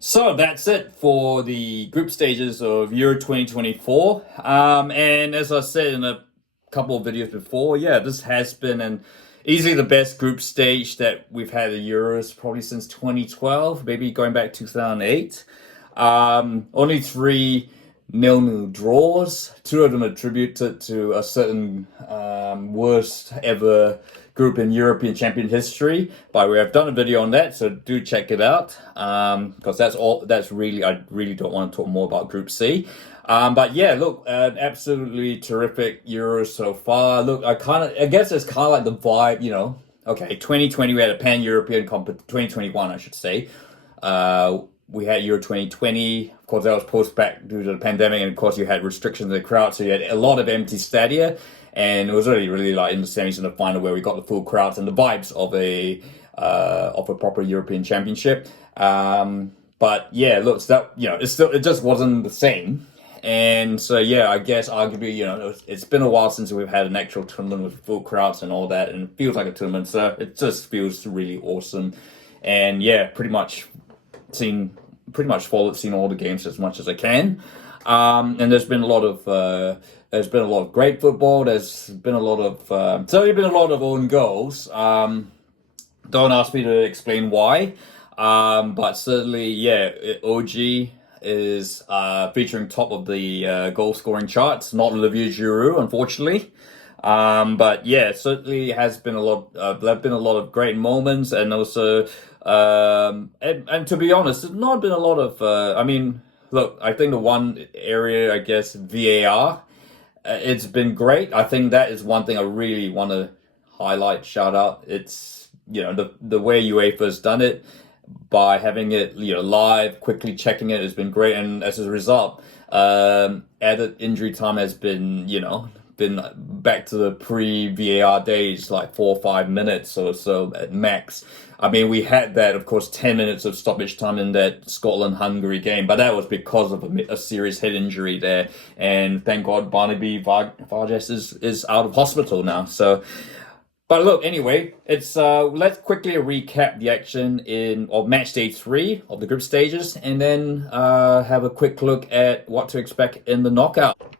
So that's it for the group stages of Euro 2024. And as I said in a couple of videos before, yeah, this has been an easily the best group stage that we've had at Euros probably since 2012, maybe going back 2008. Only three nil-nil draws. Two of them attributed to a certain worst ever group in European champion history. By the way, I've done a video on that, so do check it out. Because that's all. That's really, I really don't want to talk more about Group C. But yeah, look, absolutely terrific Euros so far. Look, I guess it's kind of like the vibe, Okay, 2020 we had a pan-European 2021, I should say. We had Euro 2020. Of course, that was pushed back due to the pandemic, and of course, you had restrictions in the crowd, so you had a lot of empty stadia. And it was really like in the semis and the final where we got the full crowds and the vibes of a proper European championship. But yeah, look, that it just wasn't the same. And so yeah, I guess arguably, it's been a while since we've had an actual tournament with full crowds and all that, and it feels like a tournament, so it just feels really awesome. And yeah, seen seen all the games as much as I can. And there's been a lot of great football. There's been a lot of certainly been a lot of own goals. Don't ask me to explain why. But certainly, yeah, OG is featuring top of the goal scoring charts. Not Olivier Giroud, unfortunately. But yeah, certainly has been a lot. There've been a lot of great moments, and also, and to be honest, there's not been a lot of. I mean, look, I think the one area, I guess, VAR, it's been great. I think that is one thing I really want to highlight, shout out. It's the way UEFA's done it by having it live, quickly checking it has been great, and as a result, added injury time has been back to the pre-VAR days, like 4 or 5 minutes or so at max. I mean, we had that, of course, 10 minutes of stoppage time in that Scotland-Hungary game, but that was because of a serious head injury there. And thank God Barnaby Vargas is out of hospital now. So, but look, anyway, it's let's quickly recap the action of match day 3 of the group stages, and then have a quick look at what to expect in the knockout.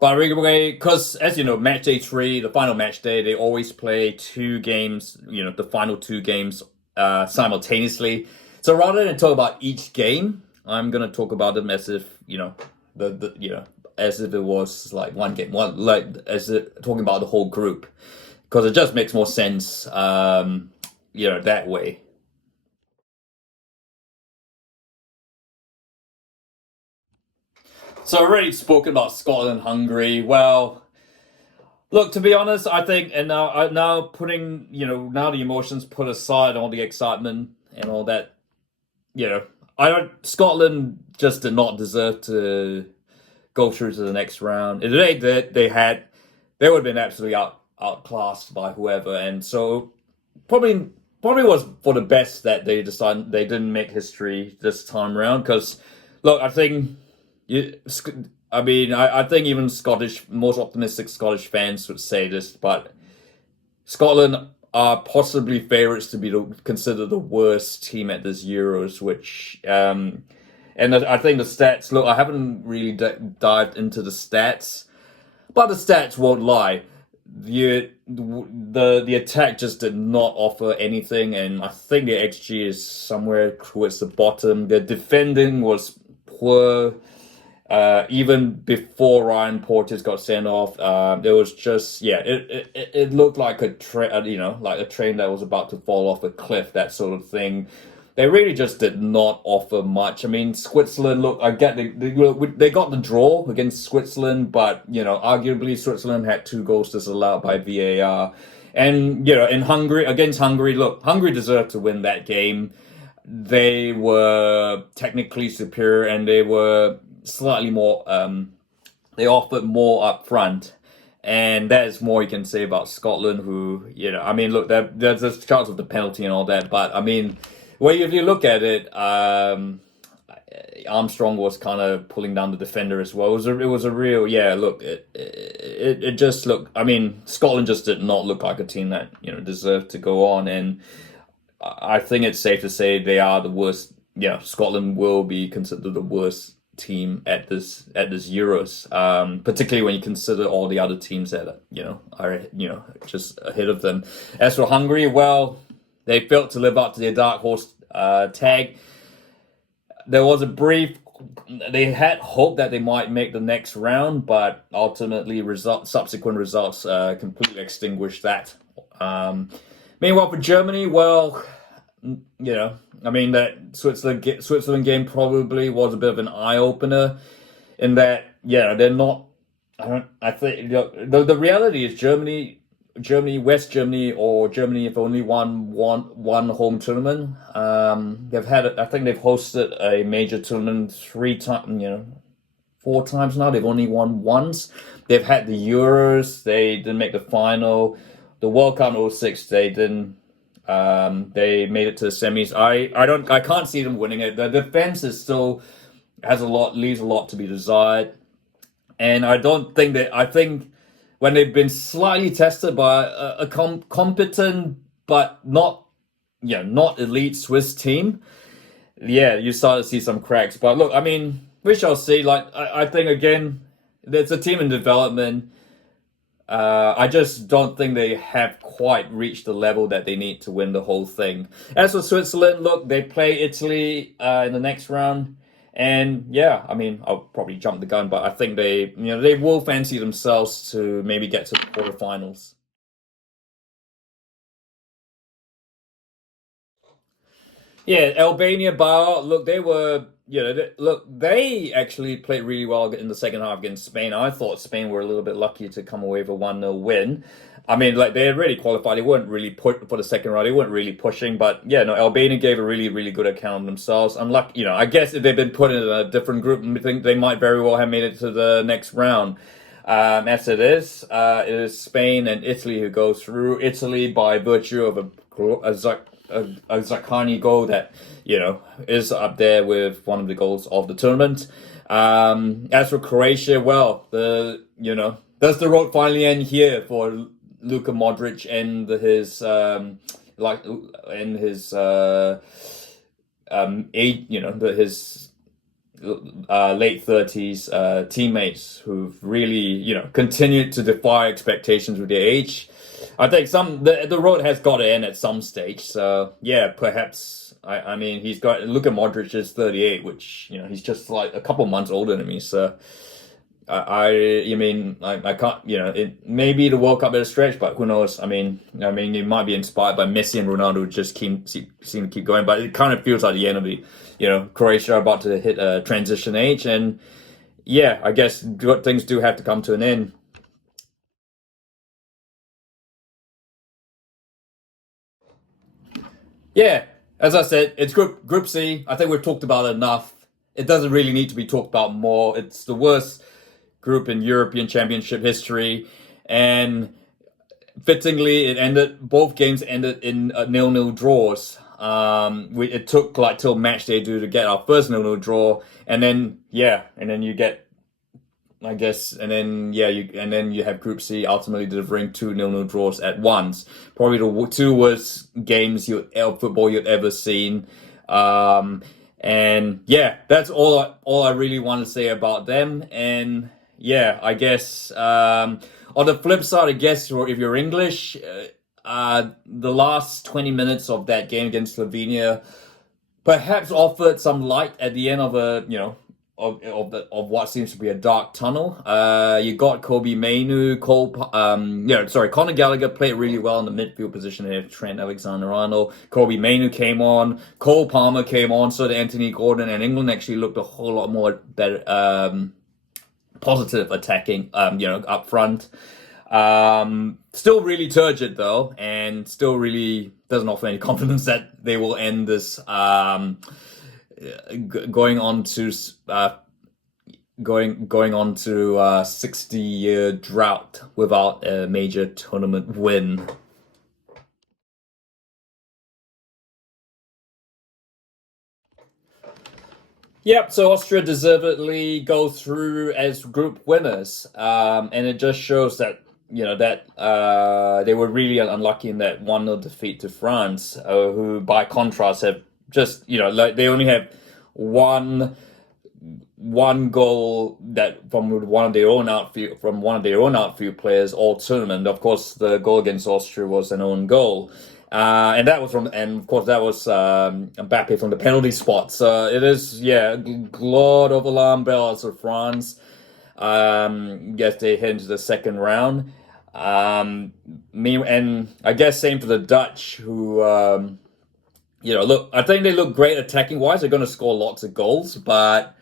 But anyway, because as you know, match day 3, the final match day, they always play two games, the final two games simultaneously. So rather than talk about each game, I'm gonna talk about them as if as if it was like one game, talking about the whole group, because it just makes more sense, that way. So I've already spoken about Scotland, Hungary. Well, look, to be honest, I think, and now putting, now the emotions put aside, all the excitement and all that, I don't. Scotland just did not deserve to go through to the next round. If they did, they would have been absolutely outclassed by whoever, and so probably was for the best that they decided they didn't make history this time around. Because look, I think. I mean, I think even most optimistic Scottish fans would say this, but Scotland are possibly favourites to be considered the worst team at this Euros, which, and I think the stats, look, I haven't really dived into the stats, but the stats won't lie. The attack just did not offer anything, and I think the XG is somewhere towards the bottom. The defending was poor. Even before Ryan Porteous got sent off, there was just it looked like a like a train that was about to fall off a cliff, that sort of thing. They really just did not offer much. I mean, Switzerland. Look, I get they got the draw against Switzerland, but arguably Switzerland had 2 goals disallowed by VAR, and in against Hungary. Look, Hungary deserved to win that game. They were technically superior, and they were slightly more. They offered more up front, and that is more you can say about Scotland. Who I mean, look, there's a chance of the penalty and all that, but I mean, if you look at it, Armstrong was kind of pulling down the defender as well. It was a real Look, it just looked. I mean, Scotland just did not look like a team that deserved to go on, and I think it's safe to say they are the worst yeah, Scotland will be considered the worst team at this Euros, particularly when you consider all the other teams that are just ahead of them. As for Hungary, well, they failed to live up to their dark horse tag. There was a brief. They had hope that they might make the next round, but ultimately, subsequent results completely extinguished that. Meanwhile, for Germany, well, I mean that Switzerland game probably was a bit of an eye opener in that they're not. I think the reality is West Germany, or Germany have only won one home tournament. I think they've hosted a major tournament 3 times, 4 times now. They've only won once. They've had the Euros. They didn't make the final. The World Cup in '06, they didn't. They made it to the semis. I can't see them winning it. The defense is still leaves a lot to be desired, and I don't think that. I think when they've been slightly tested by a competent but not elite Swiss team, you start to see some cracks. But look, I mean, we shall see. Like I think again, it's a team in development. I just don't think they have quite reached the level that they need to win the whole thing. As for Switzerland, look, they play Italy in the next round. And yeah, I mean, I'll probably jump the gun, but I think they will fancy themselves to maybe get to the quarterfinals. Yeah, Albania bar. Look, they were. They actually played really well in the second half against Spain. I thought Spain were a little bit lucky to come away with a 1-0 win. I mean, like they had really qualified. They weren't really put for the second round. They weren't really pushing, but Albania gave a really, really good account of themselves. Unlucky, I guess if they'd been put in a different group, I think they might very well have made it to the next round. As it is Spain and Italy who go through. Italy by virtue of a Zaccagni goal that is up there with one of the goals of the tournament. As for Croatia, well, does the road finally end here for Luka Modric and his late 30s teammates who've really continued to defy expectations with their age. I think the road has got to end at some stage. So yeah, perhaps I mean Luka Modric is 38, which he's just like a couple months older than me. So I can't maybe the World Cup is a stretch, but who knows? I mean it might be inspired by Messi and Ronaldo, just seem to keep going, but it kind of feels like the end of the Croatia are about to hit a transition age, and yeah, I guess things do have to come to an end. Yeah, as I said, it's Group C. I think we've talked about it enough. It doesn't really need to be talked about more. It's the worst group in European Championship history, and fittingly, both games ended in 0-0 draws. It took like till Matchday to get our first 0-0 draw, and then you get. I guess, and then you have Group C ultimately delivering 2 0-0 draws at once. Probably the two worst games football you've ever seen. And yeah, that's all I really want to say about them. And yeah, I guess on the flip side, I guess if you're English, the last 20 minutes of that game against Slovenia perhaps offered some light at the end of of what seems to be a dark tunnel. You got Kobe Mainu, Conor Gallagher played really well in the midfield position here. Trent Alexander-Arnold, Kobe Mainu came on, Cole Palmer came on, so did Anthony Gordon, and England actually looked a whole lot more better, positive attacking, up front. Still really turgid though, and still really doesn't offer any confidence that they will end this. Going on to 60-year drought without a major tournament win. Yep, so Austria deservedly go through as group winners, and it just shows that they were really unlucky in that 1-0 defeat to France, who by contrast have just like they only have one goal that from one of their own outfield players all tournament. Of course, the goal against Austria was an own goal. And that was and of course that was Mbappe from the penalty spot. So it is, a lot of alarm bells for France. Yes, they head into the second round. And I guess same for the Dutch, who look, I think they look great attacking wise. They're going to score lots of goals, but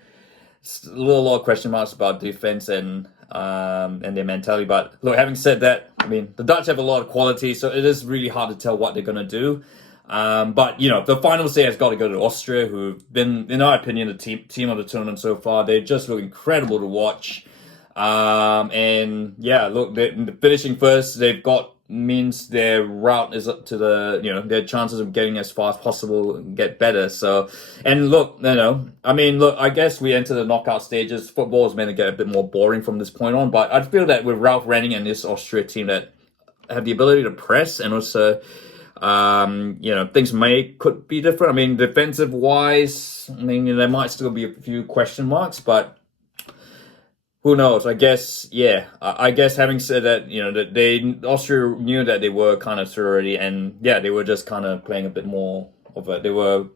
a lot of question marks about defense and their mentality. But look, having said that, I mean, the Dutch have a lot of quality, so it is really hard to tell what they're going to do. But the final say has got to go to Austria, who've been, in our opinion, the team of the tournament so far. They just look incredible to watch. And yeah, look, they're finishing first. They've got means their route is up to their chances of getting as far as possible get better. So, and look, I guess we enter the knockout stages. Football is meant to get a bit more boring from this point on, but I feel that with Ralph Renning and this Austria team that have the ability to press, and also things could be different. I mean, defensive wise, there might still be a few question marks, but who knows? I guess, I guess having said that, that Austria knew that they were kind of through already, and they were just kind of playing a bit more of it. They were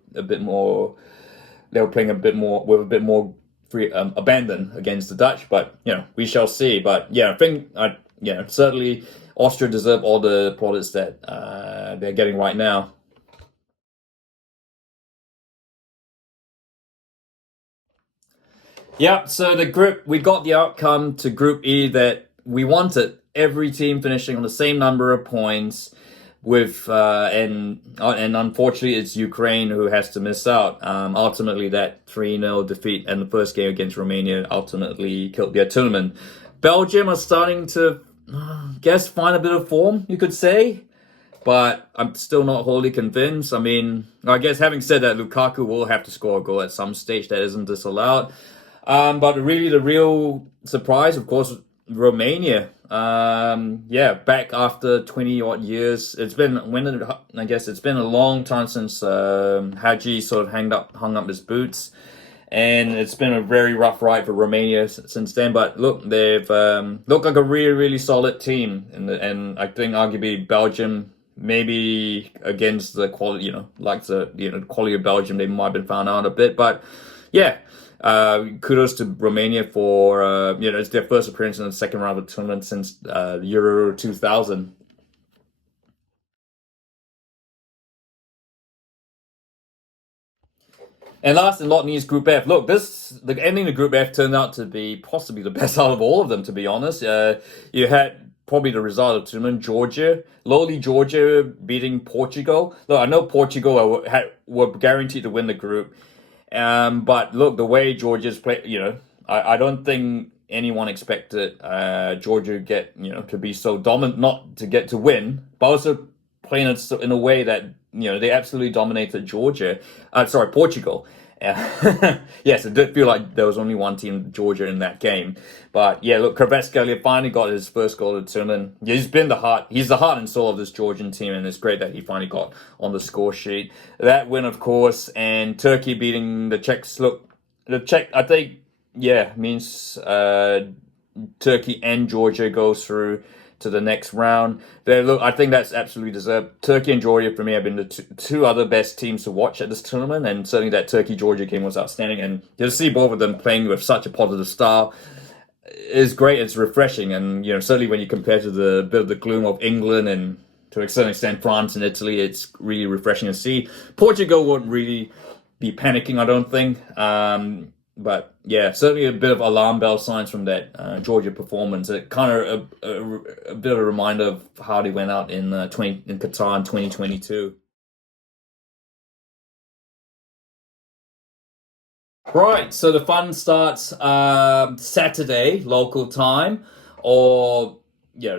playing a bit more with a bit more free abandon against the Dutch, but we shall see. But I think certainly Austria deserve all the plaudits that they're getting right now. Yeah, so we got the outcome to Group E that we wanted. Every team finishing on the same number of points, with and unfortunately it's Ukraine who has to miss out. Ultimately, that 3-0 defeat in the first game against Romania ultimately killed their tournament. Belgium are starting to, find a bit of form, you could say. But I'm still not wholly convinced. I mean, I guess having said that, Lukaku will have to score a goal at some stage. That isn't disallowed. But really, the real surprise, of course, Romania. Back after 20 odd years. It's been a long time since Hagi sort of hung up his boots, and it's been a very rough ride for Romania since then. But look, they've looked like a really, really solid team, and I think arguably Belgium, maybe against the quality, the quality of Belgium, they might have been found out a bit, but yeah. Kudos to Romania for it's their first appearance in the second round of the tournament since Euro 2000. And last and not least, Group F. Look, the ending of Group F turned out to be possibly the best out of all of them, to be honest. You had probably the result of the tournament, lowly Georgia beating Portugal. Look, I know Portugal were guaranteed to win the group. But look, the way Georgia's played, I don't think anyone expected Georgia to be so dominant, not to get to win, but also playing it in a way that they absolutely dominated Portugal. Yes, it did feel like there was only one team, Georgia, in that game. But yeah, look, Kvaratskhelia finally got his first goal of the tournament. He's the heart and soul of this Georgian team, and it's great that he finally got on the score sheet. That win, of course, and Turkey beating the Czechs. Look, the Czech, I think, means Turkey and Georgia goes through to the next round. I think that's absolutely deserved. Turkey and Georgia, for me, have been the two other best teams to watch at this tournament, and certainly that Turkey-Georgia game was outstanding. And to see both of them playing with such a positive style is great. It's refreshing, and certainly when you compare to the bit of the gloom of England and to a certain extent France and Italy, it's really refreshing to see. Portugal won't really be panicking, I don't think. But yeah, certainly a bit of alarm bell signs from that Georgia performance. It kind of a bit of a reminder of how they went out in Qatar in 2022. Right, so the fun starts Saturday local time, or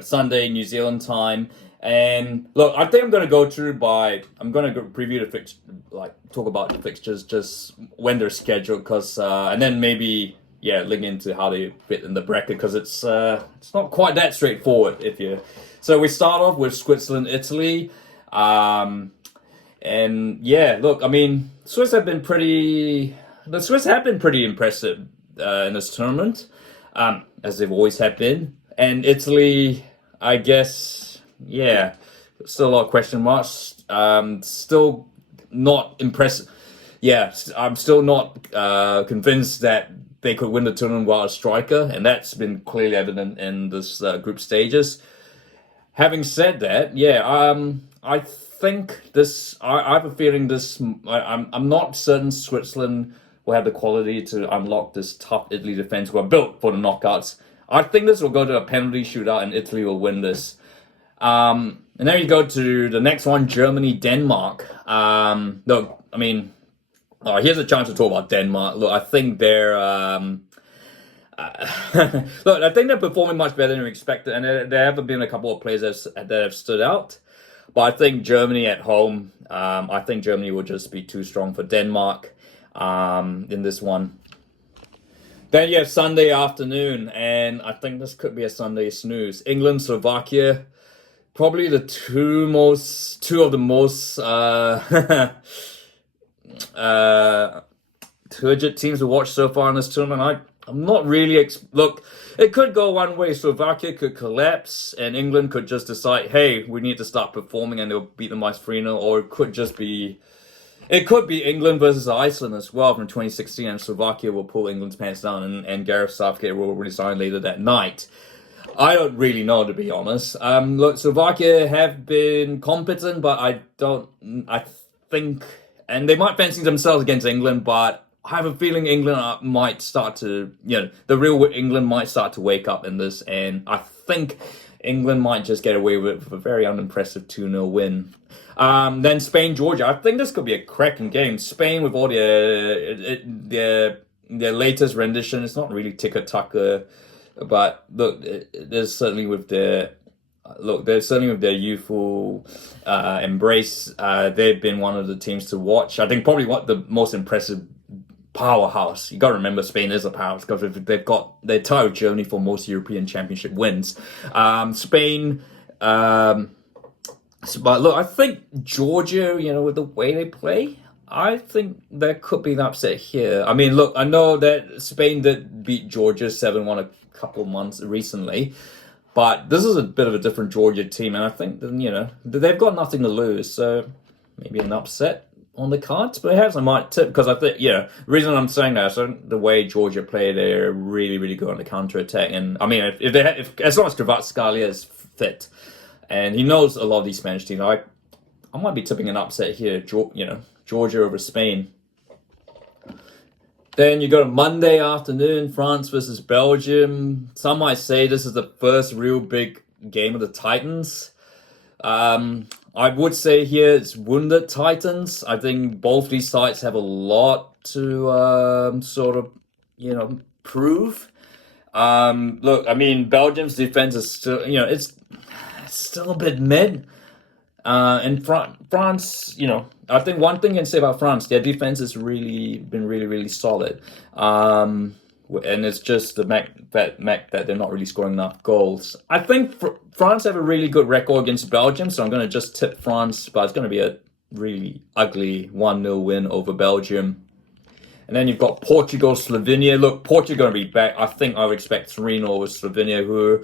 Sunday New Zealand time. And look, I think I'm going to go through I'm going to preview the talk about the fixtures just when they're scheduled, and then maybe link into how they fit in the bracket, because it's not quite that straightforward. So we start off with Switzerland, Italy. And yeah, look, I mean, the Swiss have been pretty impressive in this tournament, as they've always have been. And Italy, I guess, yeah, still a lot of question marks. Still not impressive. Yeah, I'm still not convinced that they could win the tournament without a striker, and that's been clearly evident in this group stages. Having said that, yeah, I think this. I have a feeling this. I'm not certain Switzerland will have the quality to unlock this tough Italy defense who are built for the knockouts. I think this will go to a penalty shootout and Italy will win this. And then you go to the next one, Germany, Denmark. Look, I mean, here's a chance to talk about Denmark. Look, I think they're look, I think they're performing much better than we expected, and there have been a couple of players that have stood out. But I think Germany at home, I think Germany will just be too strong for Denmark in this one. Then you have Sunday afternoon, and I think this could be a Sunday snooze. England, Slovakia, probably the two of the most turgid teams to watch so far in this tournament. I'm not really look. It could go one way. Slovakia could collapse, and England could just decide, "Hey, we need to start performing," and they'll beat them by 3-0. Or it could just be, England versus Iceland as well from 2016, and Slovakia will pull England's pants down, and Gareth Southgate will resign later that night. I don't really know, to be honest. Look, Slovakia have been competent, but I think, and they might fancy themselves against England, but I have a feeling England might start to, the real England might start to wake up in this, and I think England might just get away with a very unimpressive 2-0 win. Then Spain, Georgia. I think this could be a cracking game. Spain with all their latest rendition. It's not really tiki-taka, but look, there's certainly with their youthful embrace. They've been one of the teams to watch. I think probably what the most impressive powerhouse. You got to remember Spain is a powerhouse because they're tied with Germany for most European Championship wins. Spain, but look, I think Georgia, with the way they play, I think there could be an upset here. I mean, look, I know that Spain did beat Georgia 7-1 a couple of months recently, but this is a bit of a different Georgia team, and I think they've got nothing to lose, so maybe an upset on the cards, perhaps. I might tip, because I think, the reason I'm saying that is the way Georgia play, they're really, really good on the counter-attack. And I mean, if as long as Kvaratskhelia is fit, and he knows a lot of these Spanish teams, I might be tipping an upset here, Georgia over Spain. Then you go to Monday afternoon, France versus Belgium. Some might say this is the first real big game of the Titans. I would say here it's wounded Titans. I think both these sides have a lot to prove. Look, I mean, Belgium's defense is still, it's still a bit mid. And France, I think one thing you can say about France, their defense has really been really solid. And it's just the fact that they're not really scoring enough goals. I think France have a really good record against Belgium, so I'm going to just tip France, but it's going to be a really ugly 1-0 win over Belgium. And then you've got Portugal, Slovenia. Look, Portugal going to be back. I think I would expect 3-0 with Slovenia, who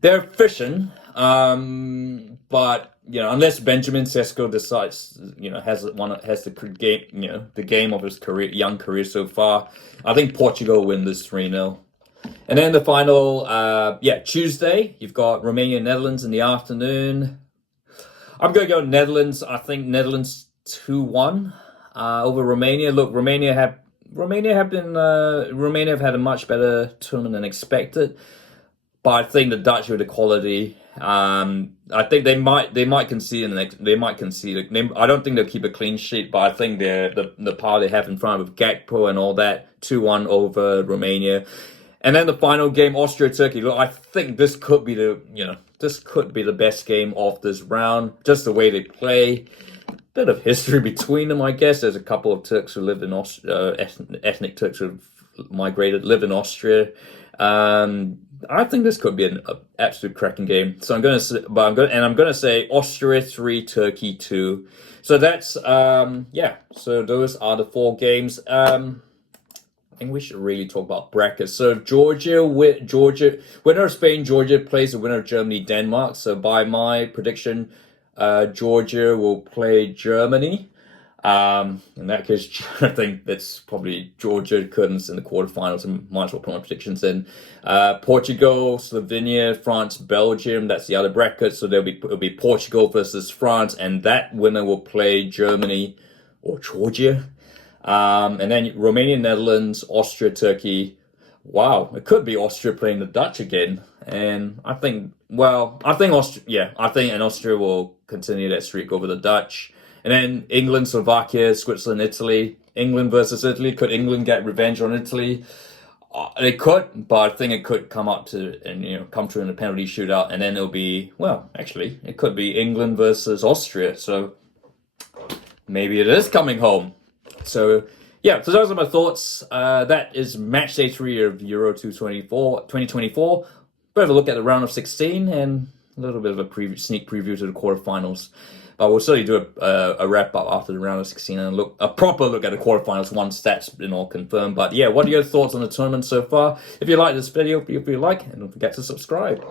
they're efficient, but unless Benjamin Sesko decides, has the game of his young career so far, I think Portugal will win this 3-0. And then the final, Tuesday, you've got Romania, Netherlands in the afternoon. I'm going to go Netherlands. I think Netherlands 2-1 over Romania. Look, Romania have had a much better tournament than expected, but I think the Dutch with the quality. I think they might concede I don't think they'll keep a clean sheet, but I think the power they have in front of Gakpo and all that, 2-1 over Romania. And then the final game, Austria-Turkey. Look, I think this could be the best game of this round. Just the way they play. Bit of history between them, I guess. There's a couple of Turks who live in ethnic Turks who've migrated, live in Austria. I think this could be an absolute cracking game. So I'm going to say Austria 3, Turkey 2. So that's yeah. So those are the 4 games. I think we should really talk about brackets. So Georgia, winner of Spain, Georgia plays the winner of Germany, Denmark. So by my prediction, Georgia will play Germany. In that case, I think that's probably Georgia, Curtains in the quarterfinals, and might as well put my predictions in. Portugal, Slovenia, France, Belgium. That's the other bracket. So it'll be Portugal versus France, and that winner will play Germany or Georgia. And then Romania, Netherlands, Austria, Turkey. Wow, it could be Austria playing the Dutch again. And I think Austria will continue that streak over the Dutch. And then England, Slovakia, Switzerland, Italy. England versus Italy. Could England get revenge on Italy? They could, but I think it could come up to come through in a penalty shootout, and then it'll be it could be England versus Austria. So maybe it is coming home. So yeah, so those are my thoughts. That is match day 3 of Euro 2024. Bit of a look at the round of 16 and a little bit of a sneak preview to the quarterfinals. But we'll certainly do a wrap up after the round of 16 and a proper look at the quarterfinals once that's been all confirmed. But yeah, what are your thoughts on the tournament so far? If you like this video, feel free to like and don't forget to subscribe.